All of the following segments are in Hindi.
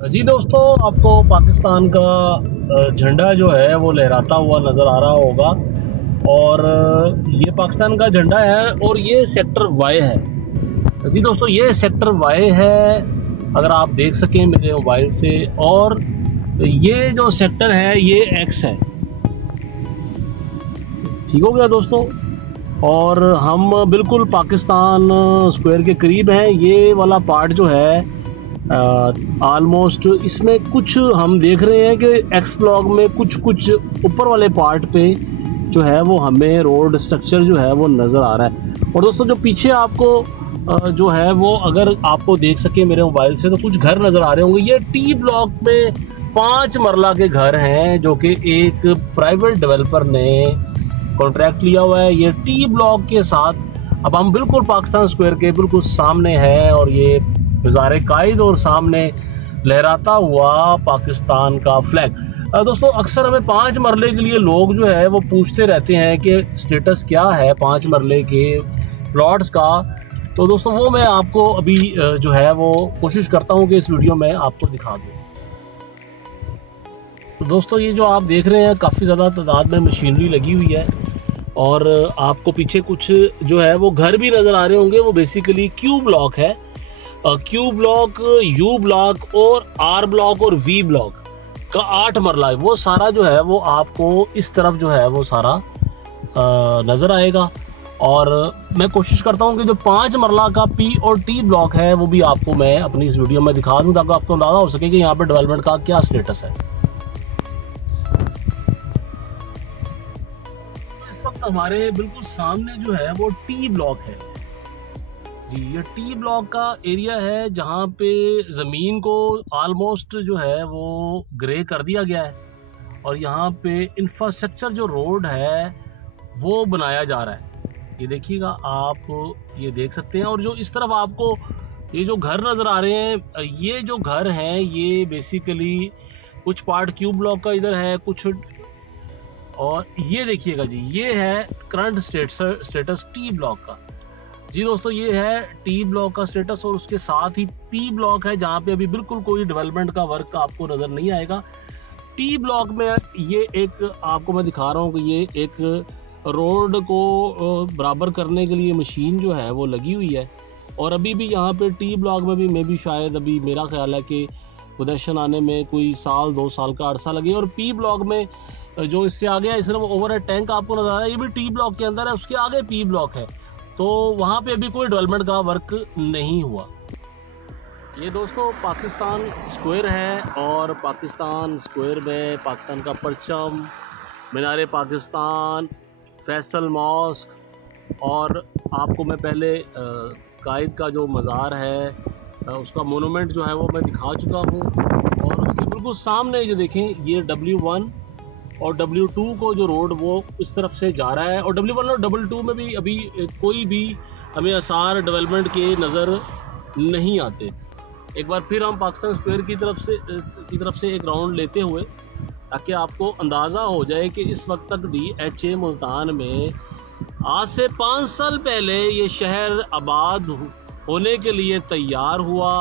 जी दोस्तों, आपको पाकिस्तान का झंडा जो है वो लहराता हुआ नज़र आ रहा होगा। और ये पाकिस्तान का झंडा है और ये सेक्टर वाई है। जी दोस्तों, ये सेक्टर वाई है, अगर आप देख सकें मेरे मोबाइल से। और ये जो सेक्टर है ये एक्स है। ठीक हो गया दोस्तों। और हम बिल्कुल पाकिस्तान स्क्वायर के करीब हैं। ये वाला पार्ट जो है ऑलमोस्ट इसमें कुछ हम देख रहे हैं कि एक्स ब्लॉक में कुछ कुछ ऊपर वाले पार्ट पे जो है वो हमें रोड स्ट्रक्चर जो है वो नज़र आ रहा है। और दोस्तों, जो पीछे आपको जो है वो अगर आपको देख सके मेरे मोबाइल से, तो कुछ घर नज़र आ रहे होंगे। ये टी ब्लॉक में 5 मरला के घर हैं जो कि एक प्राइवेट डेवलपर ने कॉन्ट्रैक्ट लिया हुआ है ये टी ब्लॉक के साथ। अब हम बिल्कुल पाकिस्तान स्क्वायर के बिल्कुल सामने हैं और ये वज़ारे कायद और सामने लहराता हुआ पाकिस्तान का फ्लैग। दोस्तों, अक्सर हमें 5 मरले के लिए लोग जो है वो पूछते रहते हैं कि स्टेटस क्या है 5 मरले के प्लॉट्स का। तो दोस्तों, वो मैं आपको अभी जो है वो कोशिश करता हूँ कि इस वीडियो में आपको दिखा दूँ। तो दोस्तों, ये जो आप देख रहे हैं काफ़ी ज़्यादा तादाद में मशीनरी लगी हुई है और आपको पीछे कुछ जो है वो घर भी नज़र आ रहे होंगे। वो बेसिकली क्यू ब्लॉक है। क्यू ब्लॉक, यू ब्लॉक और आर ब्लॉक और वी ब्लॉक का 8 मरला है। वो सारा जो है वो आपको इस तरफ जो है वो सारा नज़र आएगा। और मैं कोशिश करता हूँ कि जो 5 मरला का पी और टी ब्लॉक है वो भी आपको मैं अपनी इस वीडियो में दिखा दूँ, ताकि आपको अंदाज़ा हो सके कि यहाँ पर डेवलपमेंट का क्या स्टेटस है। इस वक्त हमारे बिल्कुल सामने जो है वो टी ब्लॉक है। जी, ये टी ब्लॉक का एरिया है जहाँ पे ज़मीन को ऑलमोस्ट जो है वो ग्रे कर दिया गया है और यहाँ पे इंफ्रास्ट्रक्चर जो रोड है वो बनाया जा रहा है। ये देखिएगा आप, ये देख सकते हैं। और जो इस तरफ आपको ये जो घर नज़र आ रहे हैं, ये जो घर हैं ये बेसिकली कुछ पार्ट क्यू ब्लॉक का इधर है कुछ। और ये देखिएगा जी, ये है करंट स्टेटस टी ब्लॉक का। जी दोस्तों, ये है टी ब्लॉक का स्टेटस और उसके साथ ही पी ब्लॉक है जहाँ पे अभी बिल्कुल कोई डेवलपमेंट का वर्क आपको नज़र नहीं आएगा। टी ब्लॉक में ये एक आपको मैं दिखा रहा हूँ कि ये एक रोड को बराबर करने के लिए मशीन जो है वो लगी हुई है। और अभी भी यहाँ पे टी ब्लॉक में भी मैं भी शायद अभी मेरा ख्याल है कि पोजीशन आने में कोई साल 2 साल का अरसा लगे। और पी ब्लॉक में जो इससे आगे है, सिर्फ ओवर टैंक आपको नजर आ रहा है, ये भी टी ब्लॉक के अंदर है, उसके आगे पी ब्लॉक है। तो वहाँ पे अभी कोई डेवलपमेंट का वर्क नहीं हुआ। ये दोस्तों पाकिस्तान स्क्वायर है और पाकिस्तान स्क्वायर में पाकिस्तान का परचम, मीनार पाकिस्तान, फैसल मॉस्क और आपको मैं पहले कायद का जो मज़ार है उसका मोनूमेंट जो है वो मैं दिखा चुका हूँ। और उसके बिल्कुल सामने जो देखें, ये W1 और W2 को जो रोड वो इस तरफ से जा रहा है। और W1 और W2 में भी अभी कोई भी हमें आसार डेवलपमेंट के नज़र नहीं आते। एक बार फिर हम पाकिस्तान स्क्वायर की तरफ से एक राउंड लेते हुए, ताकि आपको अंदाज़ा हो जाए कि इस वक्त तक DHA मुल्तान में आज से 5 साल पहले ये शहर आबाद होने के लिए तैयार हुआ।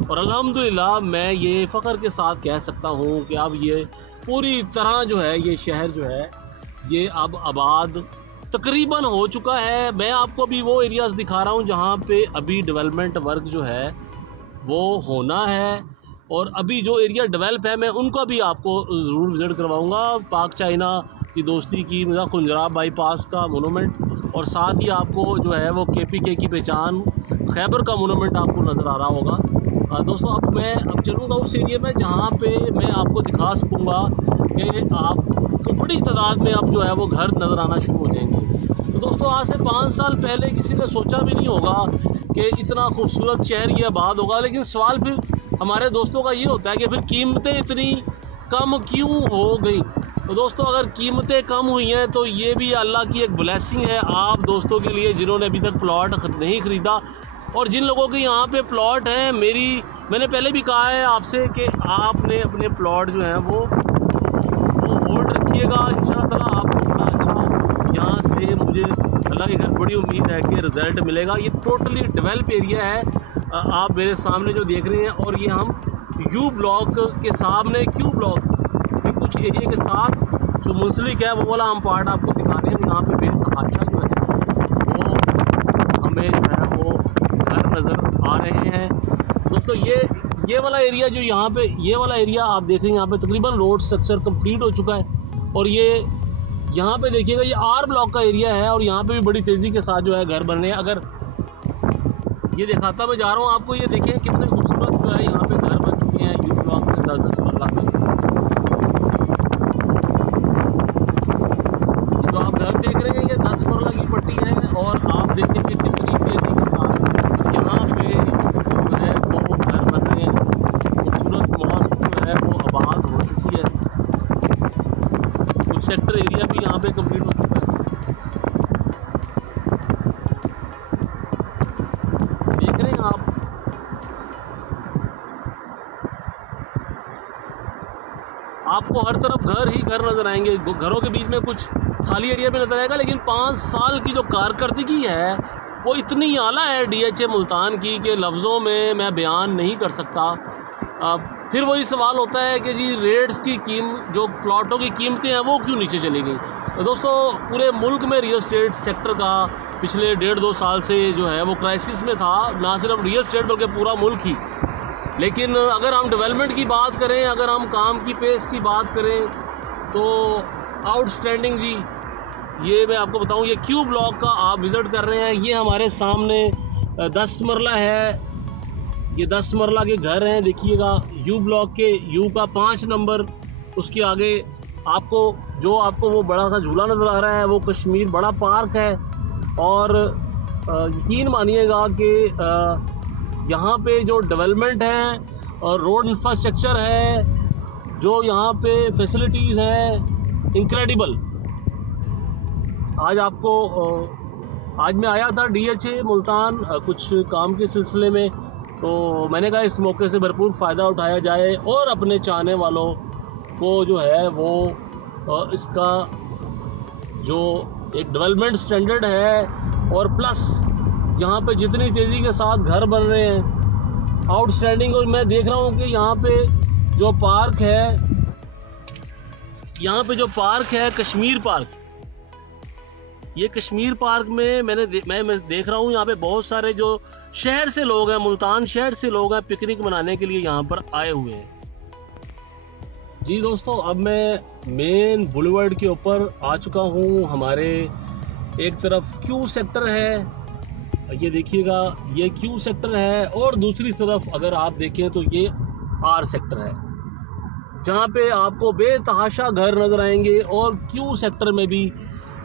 और अल्हम्दुलिल्लाह मैं ये फ़ख्र के साथ कह सकता हूँ कि अब ये पूरी तरह जो है ये शहर जो है ये अब आबाद तकरीबन हो चुका है। मैं आपको अभी वो एरियाज़ दिखा रहा हूँ जहाँ पे अभी डेवलपमेंट वर्क जो है वो होना है। और अभी जो एरिया डेवलप है मैं उनको भी आपको ज़रूर विज़िट करवाऊँगा। पाक चाइना की दोस्ती की मिर्ज़ा खुंजराब बाईपास का मोनूमेंट, और साथ ही आपको जो है वो KPK की पहचान खैबर का मोनूमेंट आपको नज़र आ रहा होगा। दोस्तों, अब मैं चलूँगा उस एरिया में जहाँ पे मैं आपको दिखा सकूँगा कि आपको बड़ी तादाद में अब जो है वो घर नज़र आना शुरू हो जाएंगे। तो दोस्तों, आज से 5 साल पहले किसी ने सोचा भी नहीं होगा कि इतना खूबसूरत शहर ये आबाद होगा। लेकिन सवाल फिर हमारे दोस्तों का ये होता है कि फिर कीमतें इतनी कम क्यों हो गई। तो दोस्तों, अगर कीमतें कम हुई हैं तो ये भी अल्लाह की एक ब्लेसिंग है आप दोस्तों के लिए जिन्होंने अभी तक प्लॉट नहीं ख़रीदा। और जिन लोगों के यहाँ पे प्लॉट हैं, मैंने पहले भी कहा है आपसे कि आपने अपने प्लॉट जो हैं वो होल्ड रखिएगा। इंशाअल्लाह आपको बड़ा अच्छा यहाँ से, मुझे अल्लाह के घर बड़ी उम्मीद है कि रिज़ल्ट मिलेगा। ये टोटली डेवलप एरिया है आप मेरे सामने जो देख रहे हैं। और ये हम यू ब्लॉक के सामने क्यू ब्लॉक के कुछ एरिया के साथ जो मुंसलिक है वो वाला हम पार्ट आपको दिखा रहे हैं। यहाँ पे बेतहाशा जो है वो हमें जो है वो घर नज़र आ रहे हैं। दोस्तों ये वाला एरिया जो यहाँ पे ये वाला एरिया आप देख रहे हैं, यहाँ पे तकरीबन रोड स्ट्रक्चर कंप्लीट हो चुका है। और ये यहाँ पे देखिएगा ये आर ब्लॉक का एरिया है और यहाँ पे भी बड़ी तेज़ी के साथ जो है घर बन रहे हैं। अगर ये दिखाता मैं जा रहा हूँ आपको, ये देखिए कितने खूबसूरत जो है यहाँ पे घर बन चुके हैं यू ब्लॉक में 10-10 मरला में। जो आप घर देख रहे हैं ये 10 मरला की पट्टी है और आप देखिए कि कितनी तेज़ी के साथ यहाँ पे जो है वो घर बन रहे हैं। खूबसूरत मौसम जो है वो आबाद हो चुकी है। कुछ सेक्टर एरिया भी यहाँ पे कंप्लीट हो चुका है। देख रहे हैं आप, आपको हर तरफ घर ही घर नजर आएंगे। घरों के बीच में कुछ खाली एरिया भी नजर आएगा, लेकिन 5 साल की जो कारकर्दगी है वो इतनी आला है DHA मुल्तान की कि लफ्ज़ों में मैं बयान नहीं कर सकता। फिर वही सवाल होता है कि जी रेट्स की जो प्लॉटों की कीमतें हैं वो क्यों नीचे चली गई। तो दोस्तों पूरे मुल्क में रियल एस्टेट सेक्टर का पिछले 1.5-2 साल से जो है वो क्राइसिस में था, ना सिर्फ रियल एस्टेट बल्कि पूरा मुल्क ही। लेकिन अगर हम डेवलपमेंट की बात करें, अगर हम काम की पेस की बात करें तो आउटस्टैंडिंग जी, ये मैं आपको बताऊं, ये क्यू ब्लॉक का आप विज़िट कर रहे हैं, ये हमारे सामने 10 मरला है। ये 10 मरला के घर हैं। देखिएगा यू ब्लॉक के यू का 5 नंबर, उसके आगे आपको वो बड़ा सा झूला नज़र आ रहा है, वो कश्मीर बड़ा पार्क है। और यकीन मानिएगा कि यहाँ पे जो डेवलपमेंट है और रोड इंफ्रास्ट्रक्चर है, जो यहाँ पे फैसिलिटीज़ हैं, इनक्रेडिबल। आज मैं आया था DHA मुल्तान कुछ काम के सिलसिले में, तो मैंने कहा इस मौके से भरपूर फ़ायदा उठाया जाए और अपने चाहने वालों को जो है वो इसका जो एक डेवलपमेंट स्टैंडर्ड है और प्लस यहाँ पे जितनी तेज़ी के साथ घर बन रहे हैं आउटस्टैंडिंग। और मैं देख रहा हूँ कि यहाँ पे जो पार्क है कश्मीर पार्क, ये कश्मीर पार्क में मैं देख रहा हूँ यहाँ पे बहुत सारे जो शहर से लोग हैं, मुल्तान शहर से लोग हैं, पिकनिक मनाने के लिए यहाँ पर आए हुए हैं। जी दोस्तों, अब मैं मेन बुलेवर्ड के ऊपर आ चुका हूँ। हमारे एक तरफ क्यू सेक्टर है, ये देखिएगा ये क्यू सेक्टर है, और दूसरी तरफ अगर आप देखें तो ये आर सेक्टर है, जहाँ पे आपको बेतहाशा घर नज़र आएंगे। और क्यू सेक्टर में भी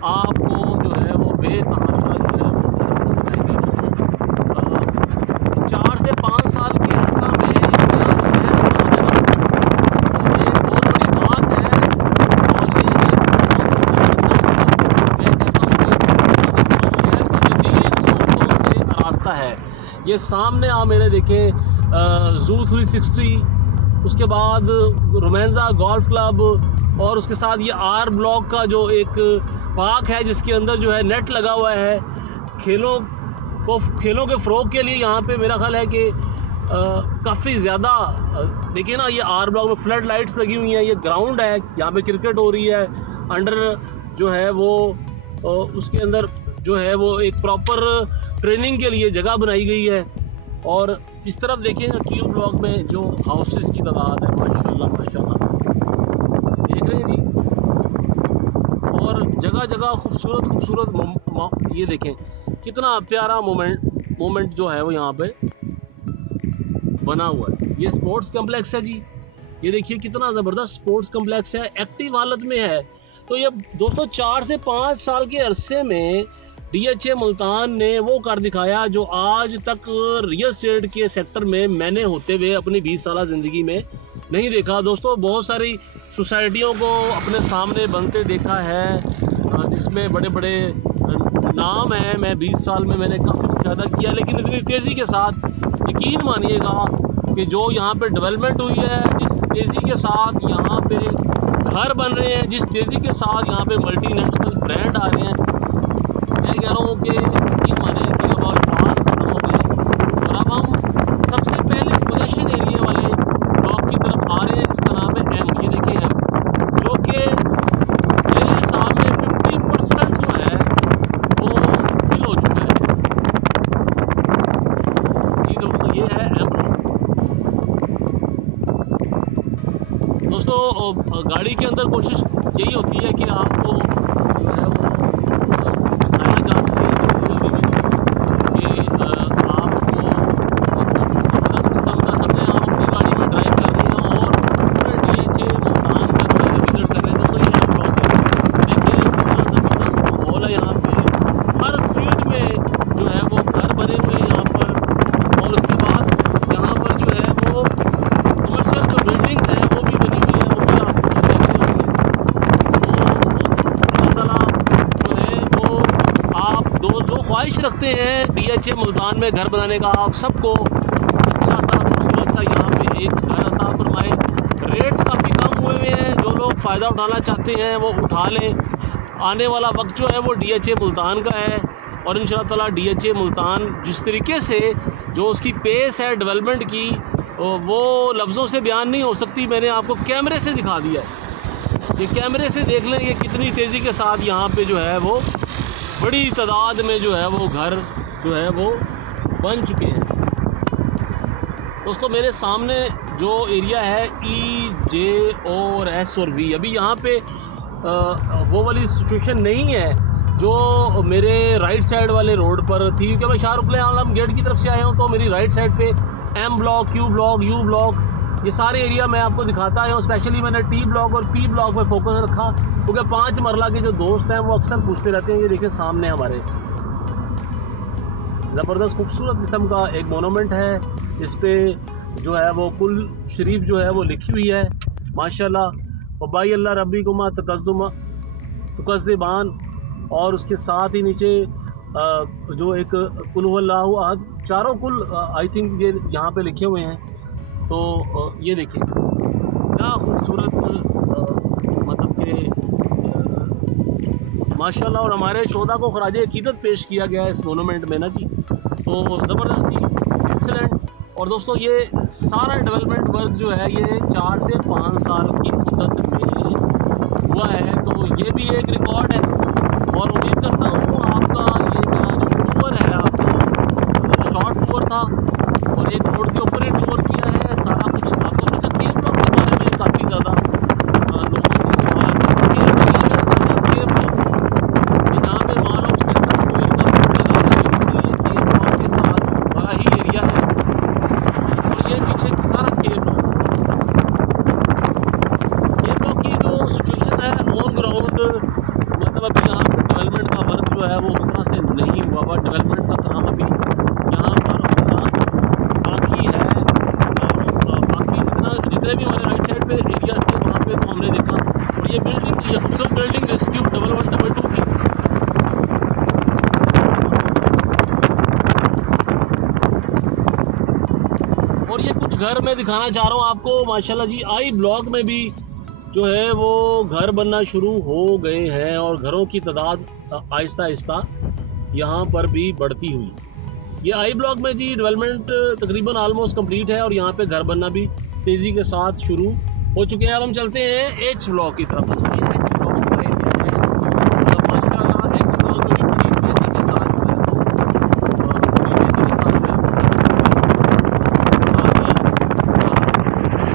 आपको जो है वो बेतहाशा जो है वो आएंगे। 4 से 5 साल के अर्सा में ये बहुत बड़ी बात है। और ये रास्ता है। ये सामने आप मेरे देखें ज़ू 360, उसके बाद रोमांजा गोल्फ क्लब, और उसके साथ ये आर ब्लॉक का जो एक पार्क है जिसके अंदर जो है नेट लगा हुआ है खेलों के फ़रोग के लिए। यहाँ पे मेरा ख्याल है कि काफ़ी ज़्यादा देखिए ना, ये आर ब्लॉक में फ्लड लाइट्स लगी हुई हैं, ये ग्राउंड है, यहाँ पे क्रिकेट हो रही है। अंडर जो है वो उसके अंदर जो है वो एक प्रॉपर ट्रेनिंग के लिए जगह बनाई गई है। और इस तरफ देखिएगा क्यू ब्लॉक में जो हाउसेस की तादाद है, माशाल्लाह माशाल्लाह, देख रहे हैं जी। और जगह जगह खूबसूरत ये देखें कितना प्यारा मोमेंट जो है वो यहाँ पे बना हुआ है। ये स्पोर्ट्स कम्प्लेक्स है जी, ये देखिए कितना ज़बरदस्त स्पोर्ट्स कम्प्लेक्स है, एक्टिव हालत में है। तो ये दोस्तों 4 से 5 साल के अरसे में DHA मुल्तान ने वो कर दिखाया जो आज तक रियल एस्टेट के सेक्टर में मैंने होते हुए अपनी 20 साल ज़िंदगी में नहीं देखा। दोस्तों बहुत सारी सोसाइटियों को अपने सामने बनते देखा है, जिसमें बड़े बड़े नाम हैं। मैं 20 साल में मैंने काफ़ी ज़्यादा किया, लेकिन इतनी तेज़ी के साथ यकीन मानिएगा कि जो यहाँ पे डेवलपमेंट हुई है, जिस तेज़ी के साथ यहाँ पे घर बन रहे हैं, जिस तेज़ी के साथ यहाँ पे मल्टीनेशनल ब्रांड आ रहे हैं, मैं कह रहा हूँ कि यकीन मानिए कि अब और बात खत्म हो गई। और अब हम सबसे पहले पोजेशन एरिया वाले दोस्तों गाड़ी के अंदर कोशिश यही होती है कि आपको जो है वो दिखाया जा सके जल्दी में कि आपको ज़बरदस्त किस्म का समय आप अपनी गाड़ी में ड्राइव कर रहे हैं और पूरे DHA मुल्तान का जो है विजिट कर रहे हैं। दोस्तों ये ब्लॉक है, देखिए कितना ज़बरदस्त माहौल है यहाँ पे। हर स्ट्रीट में जो है वो घर बने हुए हैं यहाँ पर, और उसके बाद यहाँ पर जो है वो कमर्शियल जो बिल्डिंग है वो भी बनी हुई है, वो भी आपको देखने को मिलेगी। तो अल्लाह ताला जो है वो आप जो ख्वाहिश रखते हैं DHA मुल्तान में घर बनाने का, आप सबको अच्छा सा खूबसूरत सा यहाँ पे एक घर अता फरमाए। रेट्स काफ़ी कम हुए हुए हैं, जो लोग फ़ायदा उठाना चाहते हैं वो उठा लें। आने वाला वक्त जो है वो DHA मुल्तान का है, और इंशाअल्लाह ताला DHA मुल्तान जिस तरीके से जो उसकी पेस है डेवलपमेंट की वो लफ्ज़ों से बयान नहीं हो सकती। मैंने आपको कैमरे से दिखा दिया है, ये कैमरे से देख लें ये कितनी तेज़ी के साथ यहाँ पे जो है वो बड़ी तादाद में जो है वो घर जो है वो बन चुके हैं। दोस्तों मेरे सामने जो एरिया है E, J और S और V, अभी यहाँ पे वो वाली सिचुएशन नहीं है जो मेरे राइट साइड वाले रोड पर थी, क्योंकि मैं शाहरुख आलम गेट की तरफ से आया हूँ। तो मेरी राइट साइड पे M block, Q block, U block, ये सारे एरिया मैं आपको दिखाता आया हूँ। स्पेशली मैंने T ब्लॉक और P ब्लॉक में फोकस रखा, क्योंकि 5 मरला के जो दोस्त हैं वो अक्सर पूछते रहते हैं। ये देखिए सामने हमारे ज़बरदस्त खूबसूरत किस्म का एक मोनूमेंट है, इस पर जो है वो कुल शरीफ जो है वो लिखी हुई है माशाल्लाह। वबाई अल्लाह रब्बी कुमा तुकज़्ज़िबान, और उसके साथ ही नीचे जो एक कुल हुवल्लाहु अहद, चारों कुल आई थिंक ये यहाँ पे लिखे हुए हैं। तो ये देखिए क्या खूबसूरत मतलब कि माशाल्लाह। और हमारे शोधा को खराज अकीदत पेश किया गया है इस मोनूमेंट में ना जी, तो ज़बरदस्त जी, एक्सेलेंट। और दोस्तों ये सारा डेवलपमेंट वर्क जो है ये 4 से 5 साल की मुद्दत में हुआ है, तो ये भी एक रिकॉर्ड है। और उम्मीद करता हूँ आपका ये मेरा जो टूर है, आपको शॉर्ट टूर था और एक रोड के ऊपर ही टूर किया है, सारा कुछ आपको अच्छा केव ब्लॉक के बारे में काफ़ी ज़्यादा लोगों से सवाल आता है। केव ब्लॉक जहाँ पे मान ऑफ सेंटर कोई का केव ब्लॉक के साथ बड़ा ही एरिया है, और ये पीछे सारा केव ब्लॉक की जो सिचुएशन है ऑन ग्राउंड, मतलब अभी यहाँ पर डेवलपमेंट का वर्क जो है वो उस तरह से नहीं हुआ हुआ। डेवलपमेंट का काम अभी यहाँ पर अपना बाकी है। बाकी जितने भी हमारे राइट साइड पे एरिया थे वहाँ पे तो हमने देखा। और ये बिल्डिंग, ये खूबसूरत बिल्डिंग रेस्क्यू 1112 की, और ये कुछ घर मैं दिखाना चाह रहा हूँ आपको माशाल्लाह जी। I ब्लॉक में भी जो है वो घर बनना शुरू हो गए हैं, और घरों की तादाद आहिस्ता आहिस्ता यहाँ पर भी बढ़ती हुई। ये I ब्लॉक में जी डेवलपमेंट तकरीबन ऑलमोस्ट कंप्लीट है, और यहाँ पे घर बनना भी तेज़ी के साथ शुरू हो चुके हैं। अब हम चलते हैं H ब्लॉक की तरफ। H ब्लॉक का एरिया है, माशाल्लाह H ब्लॉक में भी बड़ी तेज़ी के साथ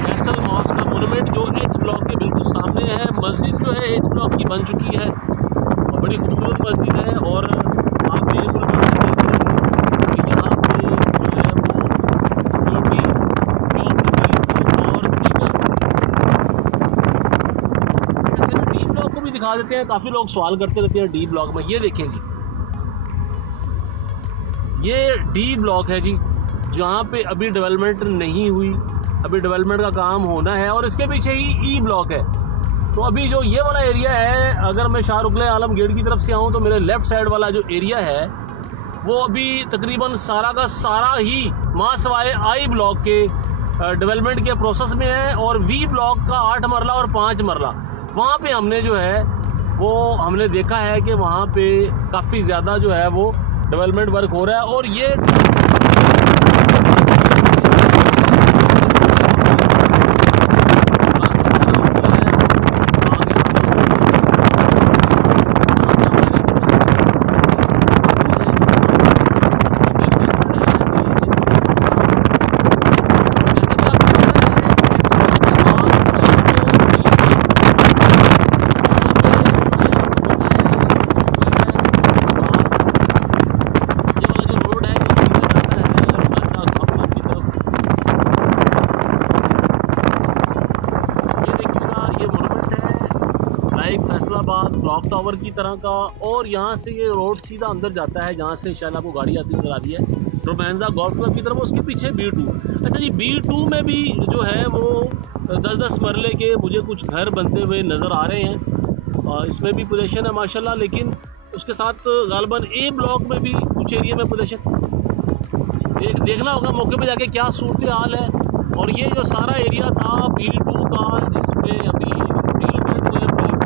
फैसल मॉस्क का मोनूमेंट जो H ब्लॉक के बिल्कुल सामने है। मस्जिद जो है H ब्लॉक की बन चुकी है, और बड़ी खूबसूरत मस्जिद है। और आप ये मोनूमेंट देख रहे हैं कि यहाँ पे जो है वो सिक्योरिटी के ऑफिसर्स और दीगर। अच्छा डी ब्लॉक को भी दिखा देते हैं, काफ़ी लोग सवाल करते रहते हैं डी ब्लॉक में। ये देखें जी, ये डी ब्लॉक है जी, जहाँ पे अभी डेवलपमेंट नहीं हुई, अभी डेवलपमेंट का काम होना है। और इसके पीछे ही E ब्लॉक है। तो अभी जो ये वाला एरिया है, अगर मैं शाहरुख आलम गेट की तरफ से आऊँ तो मेरे लेफ़्ट साइड वाला जो एरिया है वो अभी तकरीबन सारा का सारा ही मासवाए I ब्लॉक के डेवलपमेंट के प्रोसेस में है। और V ब्लॉक का 8 मरला और 5 मरला, वहाँ पे हमने जो है वो हमने देखा है कि वहाँ पे काफ़ी ज़्यादा जो है वो डेवलपमेंट वर्क हो रहा है। और ये लाइक फैसलाबाद क्लॉक टावर की तरह का। और यहाँ से ये रोड सीधा अंदर जाता है, जहाँ से शायद आपको गाड़ी आती नजर आ रही है रोमांसा गोल्फ क्लब की तरफ। उसके पीछे B2। अच्छा जी, B2 में भी जो है वो 10-10 मरले के मुझे कुछ घर बनते हुए नज़र आ रहे हैं। इसमें भी पोजीशन है माशाल्लाह, लेकिन उसके साथ गालबन A ब्लॉक में भी कुछ एरिया में पोजीशन देखना होगा मौके पे जाके क्या सूरत हाल है। और ये जो सारा एरिया था B2 का, जिसमें अभी रिलोकेट हुए प्लॉट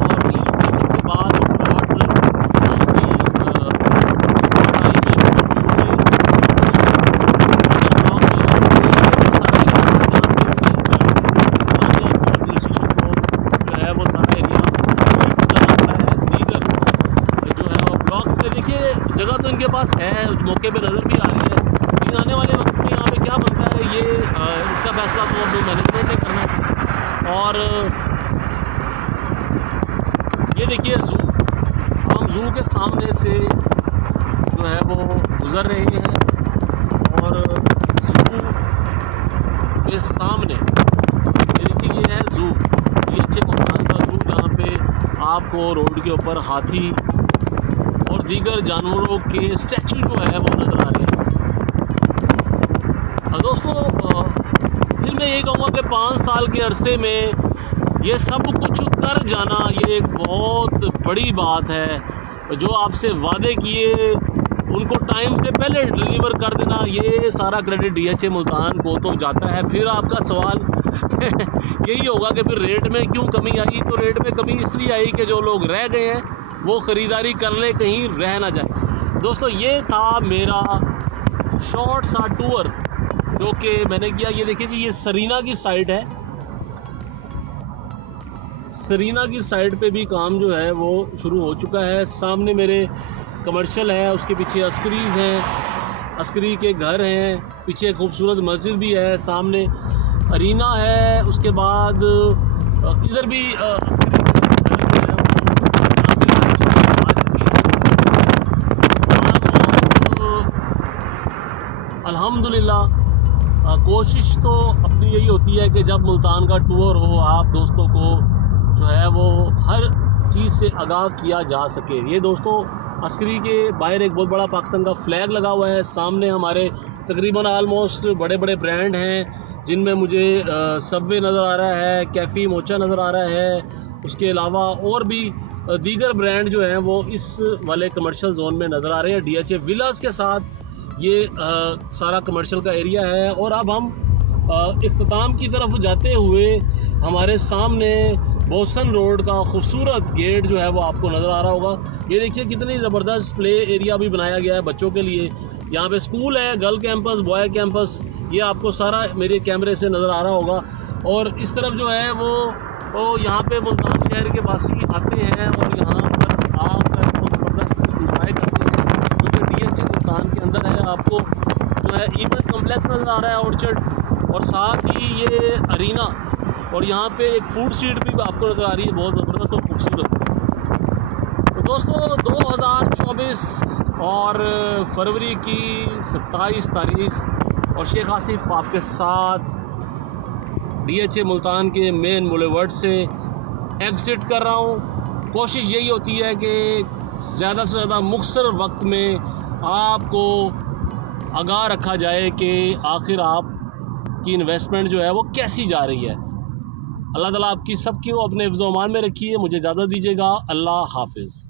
और रिलोकेशन के बाद जगह तो इनके पास है, मौके पे नज़र भी आ रही है, लेकिन आने वाले वक्त में यहाँ पे क्या बनता है ये इसका फैसला तो अब मैनेजमेंट ने करना है। और ये देखिए जू, हम जू के सामने से जो है वो गुज़र रहे हैं और जू के सामने ये देखिए ये है जू, ये अच्छे मकान का जू जहाँ पे आपको रोड के ऊपर हाथी और दीगर जानवरों के स्टैचू जो है वो नज़र आ रहे हैं। दोस्तों फिर मैं ये कहूँगा कि 5 साल के अरसे में ये सब कुछ कर जाना ये एक बहुत बड़ी बात है। जो आपसे वादे किए उनको टाइम से पहले डिलीवर कर देना, ये सारा क्रेडिट DHA मुल्तान को तो जाता है। फिर आपका सवाल यही होगा कि फिर रेट में क्यों कमी आई। तो रेट में कमी इसलिए आई कि जो लोग रह गए हैं वो ख़रीदारी कर ले, कहीं रह ना जाए। दोस्तों ये था मेरा शॉर्ट सा टूर जो कि मैंने किया। ये देखिए जी, ये सरीना की साइड है। सरीना की साइड पे भी काम जो है वो शुरू हो चुका है। सामने मेरे कमर्शियल है, उसके पीछे अस्करीज हैं, अस्करी के घर हैं, पीछे खूबसूरत मस्जिद भी है, सामने अरीना है। उसके बाद इधर भी अल्हम्दुलिल्लाह कोशिश तो अपनी यही होती है कि जब मुल्तान का टूर हो आप दोस्तों को जो है वो हर चीज़ से आगाह किया जा सके। ये दोस्तों अस्करी के बाहर एक बहुत बड़ा पाकिस्तान का फ्लैग लगा हुआ है। सामने हमारे तकरीबन आलमोस्ट बड़े बड़े ब्रांड हैं जिनमें मुझे सबवे नज़र आ रहा है, कैफ़ी मोचा नज़र आ रहा है। उसके अलावा और भी दीगर ब्रांड जो हैं वो इस वाले कमर्शियल जोन में नज़र आ रहे हैं। DHA विलास के साथ ये सारा कमर्शियल का एरिया है। और अब हम इख्तिताम की तरफ जाते हुए हमारे सामने बोसन रोड का खूबसूरत गेट जो है वो आपको नज़र आ रहा होगा। ये देखिए कितनी ज़बरदस्त प्ले एरिया भी बनाया गया है बच्चों के लिए। यहाँ पे स्कूल है, गर्ल कैंपस, बॉय कैंपस, ये आपको सारा मेरे कैमरे से नज़र आ रहा होगा। और इस तरफ जो है वो यहाँ पे मुल्तान शहर के वासी आते हैं और यहाँ पर आकर बहुत ज़बरदस्त इंजॉय करते हैं, क्योंकि DHA मुल्तान के अंदर है। आपको जो है इवेंट कम्प्लेक्स नज़र आ रहा है, ऑर्चर्ड, और साथ ही ये अरीना, और यहाँ पे एक फूड स्ट्रीट भी आपको नज़र आ रही है, बहुत ज़बरदस्त और खूबसूरत। तो दोस्तों 2024 और फरवरी की 27 तारीख और शेख आसिफ आपके साथ DHA मुल्तान के मेन बुलेवर्ड से एग्ज़िट कर रहा हूँ। कोशिश यही होती है कि ज़्यादा से ज़्यादा मुख्तसर वक्त में आपको आगाह रखा जाए कि आखिर आप की इन्वेस्टमेंट जो है वो कैसी जा रही है। अल्लाह ताला आपकी सबकी को अपने हिफ्ज़-ओ-अमान में रखिए। मुझे इजाज़त दीजिएगा। अल्लाह हाफिज़।